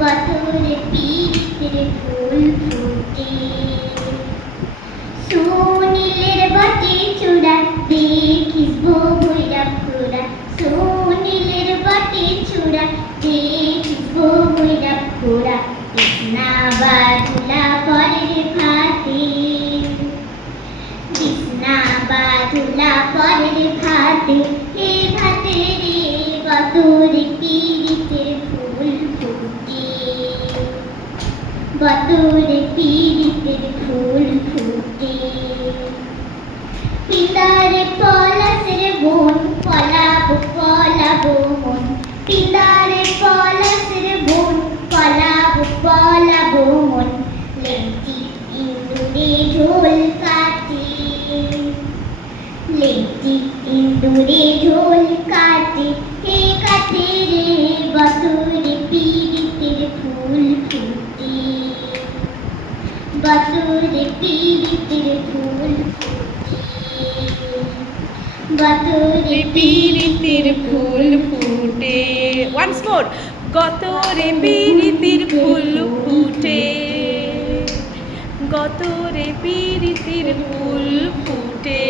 বতরে পীড়িতের ফুল ফুটে সুনীলের বাটি চূড়া দেখিস ভৈরব ঘোড়া সুনীলের বাটি চূড়া দেখিস ভৈরব ঘোড়া কৃষ্ণা বাদুলা পরের ভাতে কৃষ্ণা বাদুলা পরের ভাতে হে ভাতে রে বতরে পীড়িতের ফুল ফুটে বতরে পীড়িতের ফুল ফুটে পিতারে পলাশের বোন পলাবো পলাবো মন পিতারে পলাশের বোন পলাবো পলাবো মন লেংটি ইন্দুরে ঝোল কাটে লেংটি ইন্দুরে ঝোল কাটে হে কাটে রে বতরে পীড়িতের ফুল ফুটে বতরে পীড়িতের ফুল বতরে পীড়িতির ফুল ফুটে ওয়ান্স মোর গতরে পীড়িতির ফুল ফুটে গতরে পীড়িতির ফুল ফুটে